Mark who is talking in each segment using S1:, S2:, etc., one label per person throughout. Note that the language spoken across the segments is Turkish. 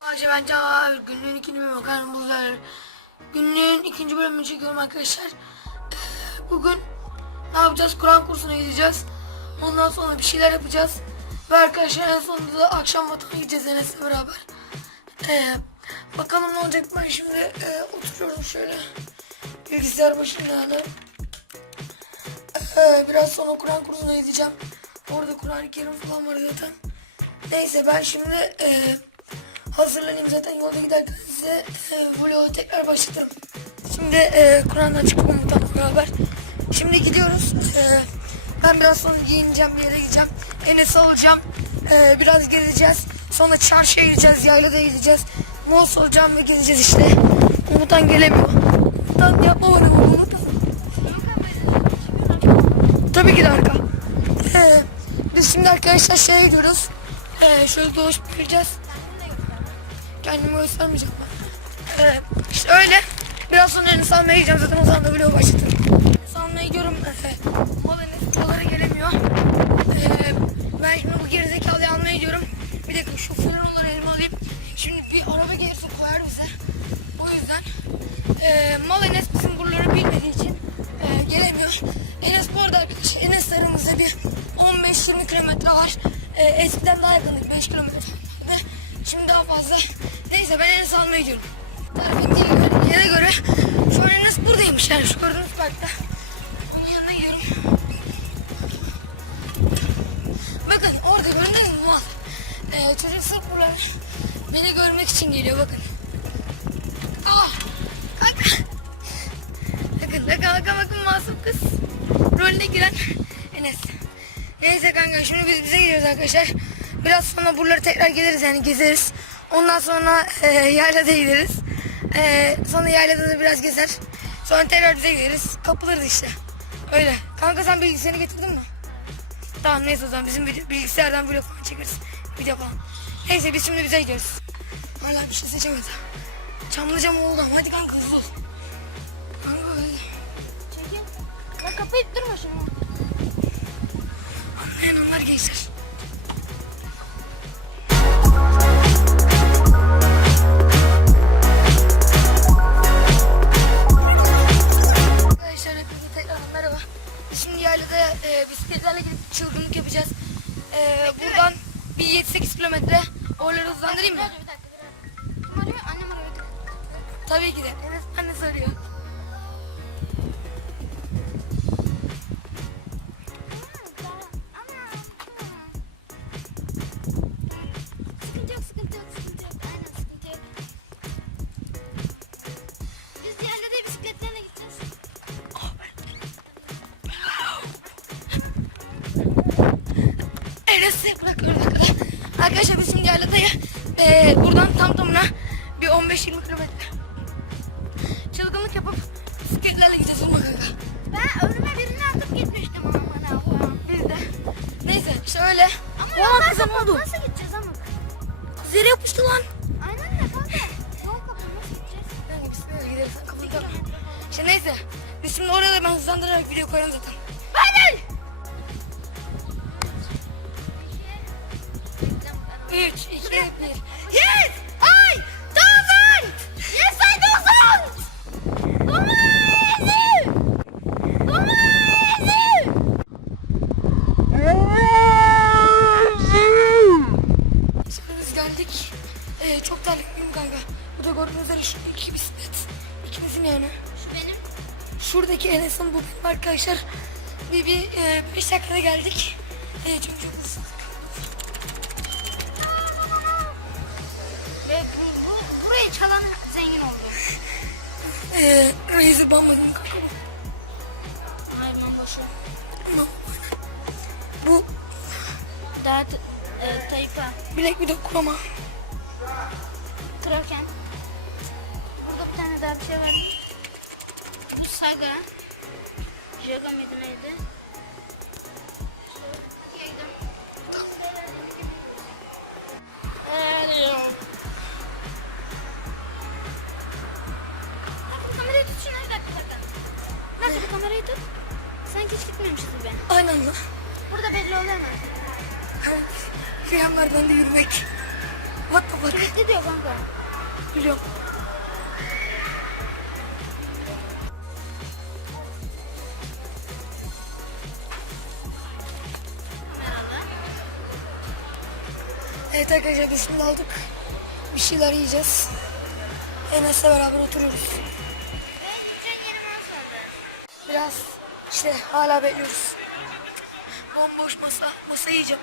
S1: Arkadaşlar ben Cevap günlüğün ikinci bölümü bakalım buzlar. Günlüğün ikinci bölümünü çekiyorum arkadaşlar. Ee, Bugün ne yapacağız? Kur'an kursuna gideceğiz. Ondan sonra bir şeyler yapacağız. Ve arkadaşlar en sonunda da akşam vatana gideceğiz Enes'le beraber. Ee, bakalım ne olacak ben şimdi e, oturuyorum şöyle. Bilgisayar başında yani. Ee, biraz sonra Kur'an kursuna gideceğim. Orada Kur'an-ı Kerim falan var zaten. Neyse ben şimdi e, hazırlanayım zaten yolda giderken size e, vlogu tekrar başlatırım. Şimdi e, Kur'an'dan çıkıp komutanla beraber. Şimdi gidiyoruz. E, ben biraz sonra giyineceğim bir yere gideceğim. Enes'i alacağım. E, biraz gezeceğiz. Sonra çarşıya gideceğiz. Yaylada gideceğiz. Mos olacağım ve gezeceğiz işte. Komutan gelemiyor. Komutan yapma bana komutan. Tabii ki de arka. Biz şimdi arkadaşlar şeye gidiyoruz. Ee, şöyle dolaşıp gireceğiz. Kendimi göstermeyeceğim ben. Ee, işte öyle. Biraz sonra Enes almaya gideceğim zaten o zaman da vlogu başlatırım. Enes almaya gidiyorum. Ee, var. E, eskiden daha yakındık 5 kilometre. Şimdi daha fazla. Neyse ben Enes almaya gidiyorum. Tarifin yere, göre şu Enes buradaymış yani şu gördüğünüz parkta. Onun yanına gidiyorum. Bakın orada görünen mi mal? E, çocuk sırf buraları beni görmek için geliyor bakın. Ah! Kanka. Bakın bakın bakın bakın masum kız. Rolüne giren. Neyse kanka şimdi biz bize gidiyoruz arkadaşlar. Biraz sonra buraları tekrar geliriz yani gezeriz. Ondan sonra e, yaylada gideriz. E, sonra yaylada da biraz gezer. Sonra tekrar bize gideriz. Kapılırız işte. Öyle. Kanka sen bilgisayarını getirdin mi? Tamam neyse o zaman bizim bil- bilgisayardan vlog falan çekeriz. Video falan. Neyse biz şimdi bize gidiyoruz. Hala bir şey seçemedim. Çamlıca mı oldu ama hadi kanka hızlı ol. Kanka hadi.
S2: Çekil. Bak kapayıp durma şunu.
S1: Anlayan onlar gençler. Arkadaşlar hepinize tekrardan merhaba. Şimdi yaylada e, bisikletlerle gidip çılgınlık yapacağız. E, buradan bir 7-8 kilometre oraları hızlandırayım mı?
S2: Annem arıyor.
S1: Tabii ki de. Enes anne soruyor. Bırak öyle kadar. Arkadaşlar biz şimdi Yayla'dayı e, buradan tam tamına bir 15-20 kilometre çılgınlık yapıp bisikletlerle gideceğiz ama kanka.
S2: Ben önüme birini atıp gitmiştim ama bana.
S1: Biz de. Neyse işte öyle.
S2: Ama
S1: ne
S2: kapalı.
S1: oldu?
S2: Nasıl gideceğiz ama?
S1: Kız yere yapıştı lan.
S2: Aynen de kanka. Yol kapalı. Nasıl gideceğiz?
S1: Kanka bismillah gideriz. Kapıyı kap. İşte neyse. Biz şimdi oraya da ben hızlandırarak video koyarım zaten.
S2: Hadi!
S1: Yani.
S2: Şu benim.
S1: Şuradaki Enes'in bu benim arkadaşlar. Bir, bir e, beş dakikada geldik. E, çünkü çok hızlı.
S2: Ve bu, bu, burayı çalan zengin oldu.
S1: E, Reis'i banmadım kanka.
S2: Hayvan boşu.
S1: Ama Bu
S2: Daha e, tayfa.
S1: bilek bir de kurama.
S2: Kraken. Burada bir tane daha bir şey var. Saga. Jaga mıydı neydi? Kamerayı tut şunu bir dakika bakın. Nasıl kamerayı tut? Sanki hiç gitmemişiz gibi.
S1: Aynen lan.
S2: Burada belli oluyor mu?
S1: Frenlerden de yürümek. What the fuck?
S2: Kilitli diyor kanka.
S1: Biliyorum. Evet arkadaşlar şimdi aldık. Bir şeyler yiyeceğiz. Enes'le beraber oturuyoruz. Biraz işte hala bekliyoruz. Bomboş masa, masa yiyeceğim.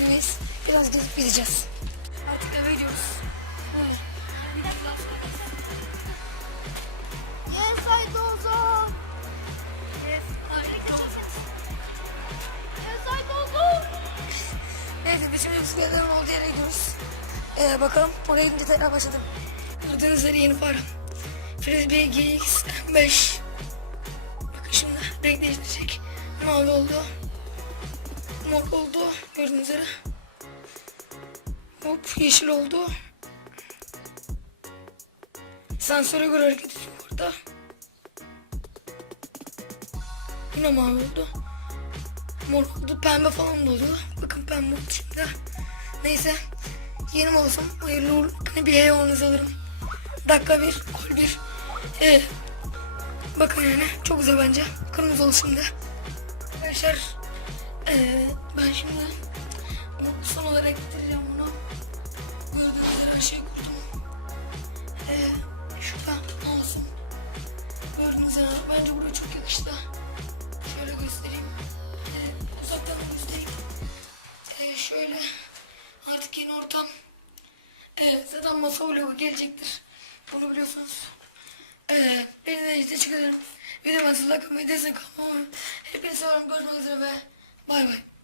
S1: Biz biraz gezip gideceğiz. Artık eve gidiyoruz. Evet.
S2: Yes, haydi Ozan. Yes, Yes, haydi Ozan.
S1: Neyse biz şimdi bisikletlerin olduğu yere gidiyoruz. Ee, bakalım oraya gidince tekrar başladım. Gördüğünüz üzere yeni para. Frisbee GX5. Bakın şimdi renk değiştirecek. Mavi oldu. Mor oldu. Gördüğünüz üzere. Hop yeşil oldu. Sensöre göre hareket ediyor burada. Yine mavi oldu. Mor oldu. Pembe falan da oluyor. Bakın pembe oldu şimdi. Neyse. Yenim olsun. Hayırlı uğurlu. Hani bir heyecanınızı alırım. Dakika bir. Gol bir. Ee, bakın yani. Çok güzel bence. Kırmızı oldu şimdi. Arkadaşlar. Ee, ben şimdi son olarak bitireceğim bunu. Gördüğünüz üzere her şeyi kurdum. Ee, şurada olsun. Gördüğünüz üzere bence buraya çok yakıştı. Şöyle göstereyim. Ee, uzaktan göstereyim. Ee, şöyle artık yeni ortam. Ee, zaten masa vlogu gelecektir. Bunu biliyorsunuz. Ee, beni de işte çıkarırım. Videomu hatırla kalmayı destek olmayı. Hepinize seviyorum. Görüşmek üzere ve bay bay.